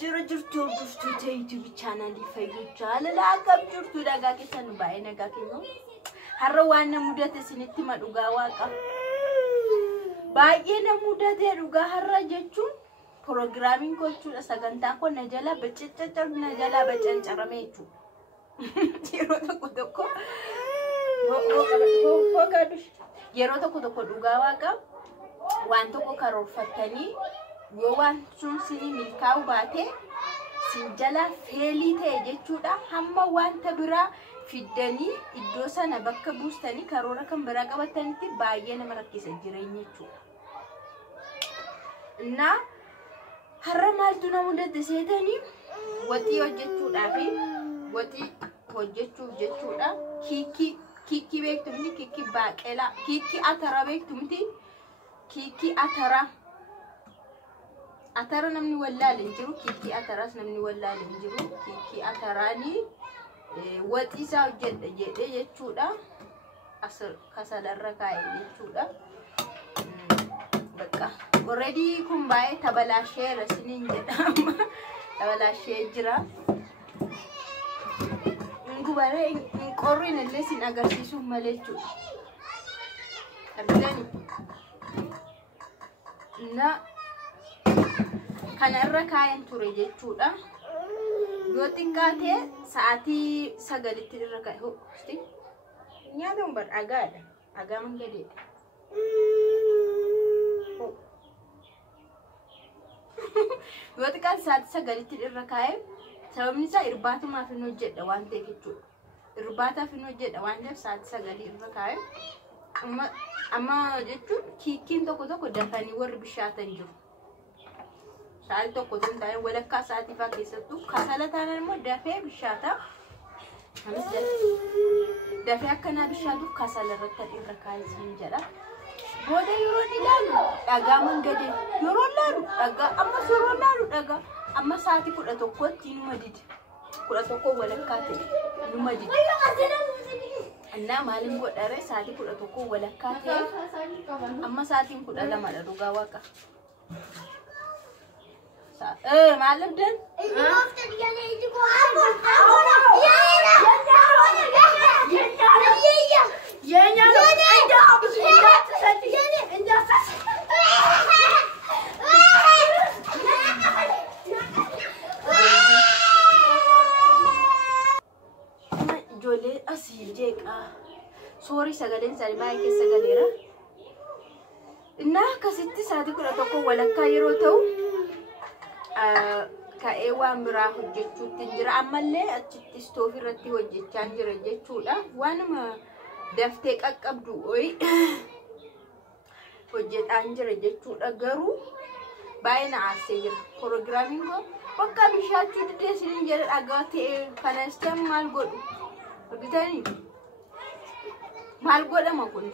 jirtu YouTube channel fayyadu jaalala akkam jirtu dhagaa keessan baay'ee nagaa kennu har'a waan mudate isinitti ma dhugaa waaqa baay'ee na mudate dhugaa har'a jechuun programming gochuudha sagantaa kun na jala bacicicir na jala bacancarame jechuudha yeroo tokko yeroo tokko dhugaa waaqa waan tokko karoorfatanii yoo waan sun sini milkaa'u baate sinjala feelii ta'e jechuudha hamma wanta biraa fiddanii iddoo sana bakka buustanii karoora kan biraa qabatanitti baay'ee nama rakkisa jireenya jechuudha na har'a maaltu nama mudate seetanii waxii hojjechuudhaaf waxii hojjechuuf jechuudha kiikii beektumti kiikii baaqelaa kiikii atara beektumti kiikii atara namni wallaalee jiru kiikii ataras namni wallaalee jiru kiikii atarani waxii isaa hojjedha jedhee jechuudha kasalarra kaa'ee jechuudha bakka already kun baay'ee tabalashee rasiniin jedhama tabalashee jira ngubare qorrin illee sin agarsiisuu malee jechuudha argani na kanarra kaayan ture jechuudha yoo xiqqaate sa'aatii 9tti irra kaa'e hosti nyaata umbar agaadha agaa mangadeedha yoo xiqqaate sa'aatii 9tti irra kaa'e sababni isaa irbaatumaaf hin hojjedha waan ta'eef jechuudha irbaataaf hin hojjedha waan ta'eef sa'aatii 9 irra kaa'e amma jechuun kiikiin tokko dafanii warri bishaatan jiru saal tokko tuntaane walakkaa sa'aatii faa keessattuu kasala taanaan immoo dafee bishaata amis dafee akkanaa bishaatuuf kasala irratti irra kaa'isiin jedha booda yeroo ni laalu dhagaa mangadee yeroo laalu dhagaa ammas yeroo laalu dhagaa amma sa'aatii 11tti numa dide 11 walakkaa ta'e numa dide annaa maalin godhare sa'aatii 11 walakkaa ta'e amma sa'aatiin 12 dha dhugaa waaqa معلم دن جولي أسيل جيك سوري سجلين سالماي كسجليرة إنها كستي ساعتي كنا تقول ولا كايروتو ka'ee waan biraa hojjechuutti jira ammallee achitti stoofii irratti hojjechaa jira jechuudha waanuma daftee qaqqabdu hojjetaan jira jechuudha garuu baay'ee na aarsee jira programming bakka bishaachuu didee isin jedha dhagaa ta'e kanas ta'e maal godhu argitanii maal godhama kun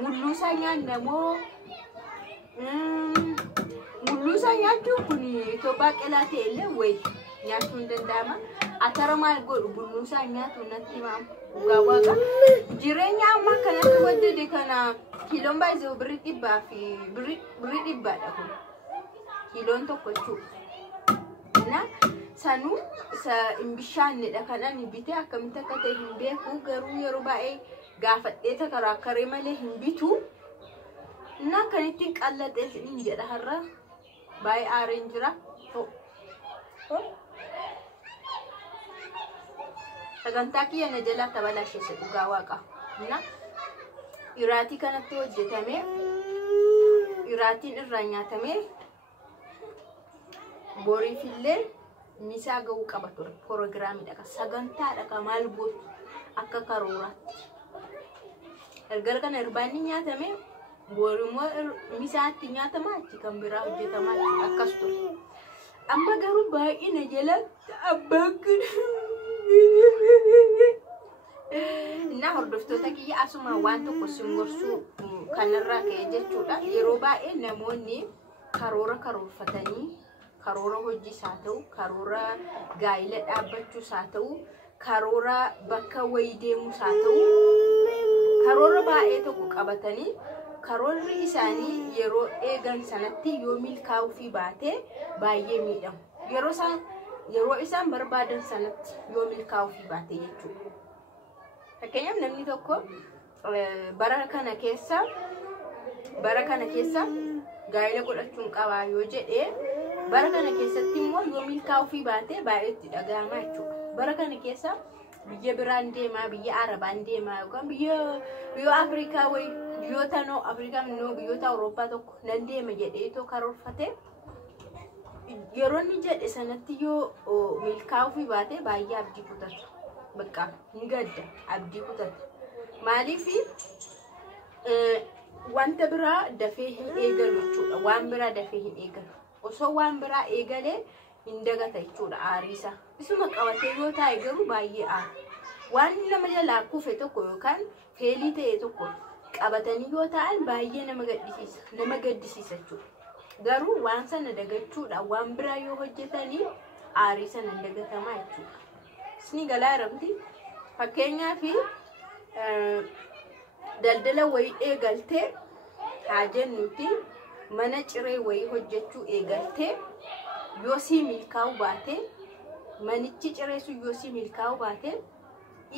mulluusaa nyaannamoo mulluusaa nyaachuu kun Itoophiyaa qelaate illee way nyaachuun danda'ama atara maal godhu mulluusaa nyaatu natti maam dhugaa waaqa jireenya amma kanatti waddade kana kiiloon baay'ee birrii dhibbaa fi birrii dhibbaadha kun kiiloon tokko jechuudha na sanuu isa bishaannedha kanan bitee akkamitti akka ta'e hin beeku garuu yeroo baay'ee gaafadhee takara akkaree malee hin bitu na kanittiin qallatee hin jedha har'a by Arinjra. Sagantaki ya najala tabalashe se ugawaka. Na irati kanatti hojjetame iratiin irraa nyaatame borii fillee misaa ga'uu qaba ture programidha sagantaadha ka maal gootu akka karooraatti erga kana irbaanni nyaatame borumo misaatti nyaatama achi kan biraa hojjetama akkas ture amma garuu baay'ee na jala abbaakin na hordoftoota kiyya asuma waan tokko singorsuu kanarraa ka'e jechuudha yeroo baay'ee namoonni karoorfatanii karoora hojiisaa ta'u karoora gaa'ila dhaabbachuusaa ta'u karoora bakka wayii deemuusaa ta'u karoora baay'ee tokko qabatanii karoorri isaanii yeroo eegan sanatti yoo milkaa'uu fi baate baay'ee miidhamu yeroo isaan barbaadan sanatti yoo milkaa'uu fi baate jechuudha. Fakkeenyaaf namni tokko bara kana keessa gaa'ela godhachuun qabaa yoo jedhee bara kana keessatti immoo yoo milkaa'uu fi baate baay'ee itti dhaga'ama jechuudha. Bara kana keessa biyya biraan deemaa, biyya Arabaan deemaa yookaan biyya Afrikaa wayii biyyoota Afrikaa biyyoota Awurooppaa tokko nan deema jedhee too karoorfate yeroo inni jedhe sanatti yoo milkaa'uu fi baate baay'ee abdii kutata. Bakka hin gadda abdii kutata. Maaliif wanta biraa dafee hin eegalu jechuudha. Waan biraa dafee hin eegalu. Osoo waan biraa eegalee hin dagata jechuudha aariisa. Isuma qabatee yoo taa'e garuu baay'ee aara. Waan nama jalaa kufe tokko yookaan feelii ta'e tokko qabatanii yoo ta'an baay'ee nama gaddisiisa jechuudha. Garuu waan sana dagachuudha waan biraa yoo hojjetanii aariisa nan dagatamaa jechuudha. Isni galaa jiramti. Fakkeenyaaf daldala wayii eegaltee haa jennuti mana ciree wayii hojjechuu eegaltee yoo si milkaa'uu baate manichi ciree sun yoo si milkaa'uu baate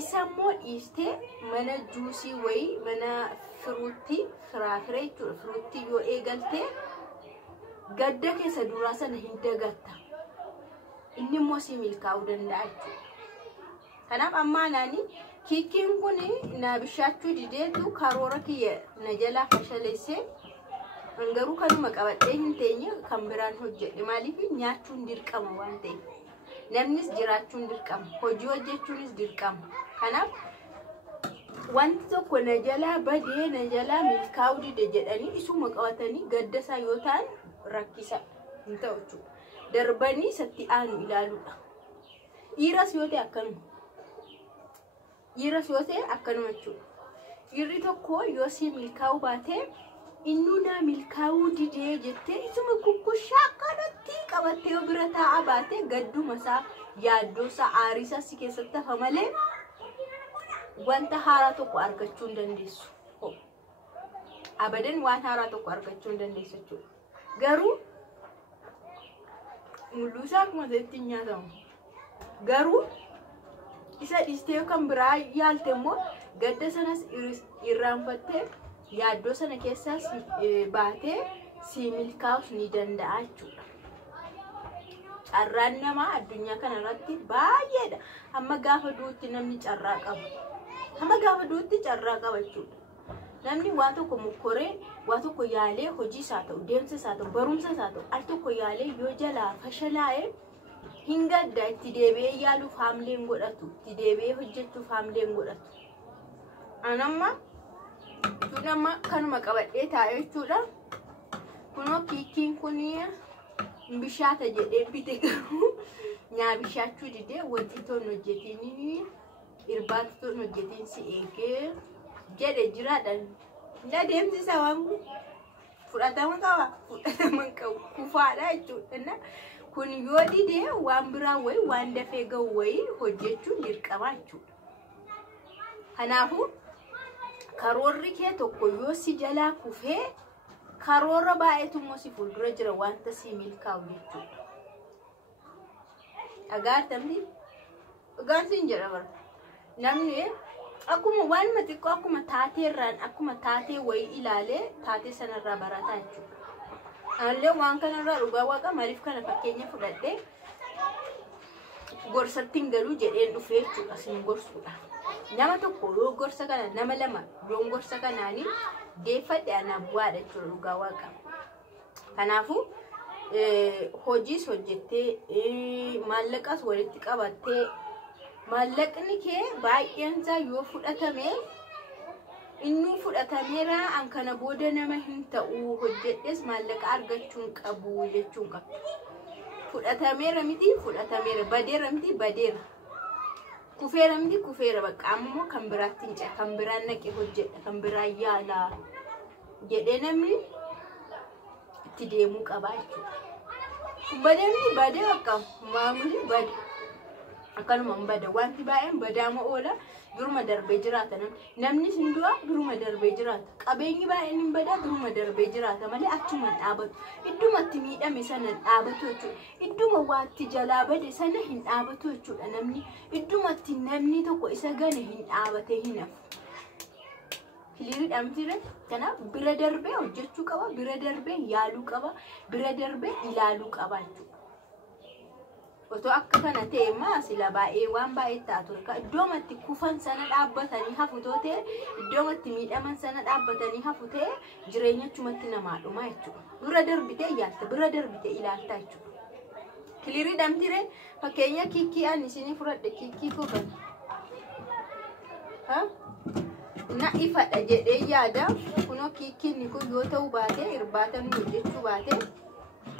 isa immoo dhiistee mana juusii wayii mana firaafiree jechuudha. Firuutii yoo eegaltee gadda keessa duraa sana hin dagatta. Inni immoo si milkaa'uu danda'a jechuudha. Kanaaf amma naani kiikiin kun na bishaachuu dideetu karoora kiyya na jalaa fashaleessee garuu kanuma qabadhee hin teenye kan biraan hojjedhe. Maaliif nyaachuun dirqama waan ta'eef. Namnis jiraachuun dirqama. Hojii hojjechuunis dirqama. Kanaaf wanti tokko na jalaa badee na jalaa milkaa'uu dide jedhanii isuma qabatanii gadda isaa yoo ta'an rakkisa hin ta'u jechuudha. Darbanii isatti aanu ilaaluudha. Dhiiras yoo ta'e akkanuma. Dhiiras yoo ta'e akkanuma jechuudha. Dhiirri tokko yoo si milkaa'uu baate inni na milkaa'uu didee jettee isuma kukkushaa akkanatti qabattee yoo bira taa'aa baate gadduma isaa yaaddoo isaa aarisaa si keessatti hafa malee wanta haaraa tokko argachuu hin dandeessu. Abadan waan haaraa tokko argachuu hin dandeessu jechuudha. Garuu mulluusaa akkuma ta'etti nyaatamu. Garuu isa dhiistee kan biraa yaalte immoo gadda sanas irraanfattee yaaddoo sana keessaas baatee si milkaa'uus ni danda'a jechuudha. Carraan namaa addunyaa kanarratti baay'eedha. Amma gaafa duutti namni carraa qaba. Amma gaafa duutti carraa qaba jechuudha. Namni waan tokko mukkoree, waan tokko yaalee hojii isaa ta'u, deemsa isaa ta'u, barumsa isaa ta'u, al tokko yaalee yoo jalaa fashalaa'e hin gadda itti deebi'ee yaaluuf haamleen godhatu, itti deebi'ee hojjechuuf haamleen godhatu. Anamma nama kanuma qabadhee taa'ee jechuudha. Kunoo kiikiin kun bishaata jedhee bite garuu nyaa bishaachuu didee wanti toon hojjetiin irbaati toon hojjetiin si eegee jedhe jiraadhaan na deemsisa waan fudhatama qaba fudhatama qabu kufaadha jechuudha. Kun yoo didee waan biraa wayii waan dafee ga'u wayii hojjechuun dirqama jechuudha. Kanaafuu karoorri kee tokko yoo si jalaa kufee karoora baay'eetu immoo si fuuldura jira wanta si milkaa'u jechuudha. Dhagaatamni dhugaan siin jedha bara. Namni akkuma waan xiqqoo akkuma taateerraan akkuma taatee wayii ilaalee taatee sanarraa barataa jechuudha. Anallee waan kanarraa dhugaa waaqa maaliif kana fakkeenya fudhadhee gorsatti hin galuu jedheen dhufee jechuudha sin gorsuudha. Nama tokko yoo gorsa kana nama lama yoo gorsa kanaanii deeffadhe ana bu'aadha jechuudha dhugaa waaqa. Kanaafuu hojiis hojjettee maallaqas walitti qabattee maallaqni kee baay'eensaa yoo fudhatame inni fudhatameera an kana booda nama hin ta'u hojjedhes maallaqa argachuun qabu jechuun qabdu. Fudhatameera miti fudhatameera badeera miti badeera. Kufeera miti kufeera bakka ammoo kan biraatti hin cee kan biraan naqee hojjedha kan biraan yaala jedhee namni itti deemuu qaba jechuudha. Badee miti badee bakka maamuli badee akkanuma bada wanti baay'een badaama oola duruma darbee jiraata namni sindua duruma darbee jiraata qabeenyi baay'een hin badaa duruma darbee jiraata malee achuma dhaabatu iddumatti miidhame sana dhaabatu jechuudha idduma waatti jalaa bade sana hin dhaabatu jechuudha namni iddumatti namni tokko isa gane hin dhaabatee hin hafu Kiliri damtire kana bira darbee hojjechuu qaba bira darbee yaaluu qaba bira darbee ilaaluu qaba Oto akka kana ta'e maasila baay'ee waan baay'ee taatu iddoomatti kufan sana dhaabbatanii hafutoote iddoomatti miidhaman sana dhaabbatanii hafutee jireenyachumatti namaa dhuma jechuudha bira darbitee yaalta bira darbitee ilaalta jechuudha Kiliri damtire fakkeenya kiikii ani isinii fudhadhe kiikii kufan na ifadha jedhee yaada kuno kiikiin kun yoo ta'u baatee irbaata nu hojjechuu baatee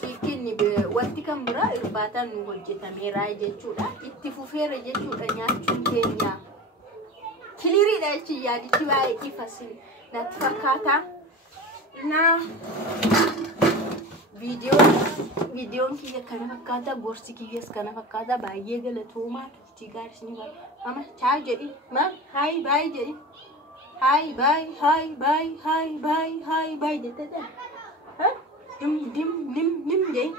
kiikiin wanti kan bira irbaata nu hojjetameera jechuudha itti fufeera jechuudha nyaachuun keenya kiliriidha jechi yaadichi baay'ee ifasin natti fakkaata na viidiyoon kiyya kana fakkaata gorsi kiyyas kana fakkaata baay'ee galatoomaa turtii gaarii ni bara mama chaa jedhi ma haay baay jedhi Hi, bye, hi, bye, hi, bye, hi, bye. Huh? Dim, dim, dim, dim, day.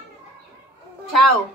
Ciao.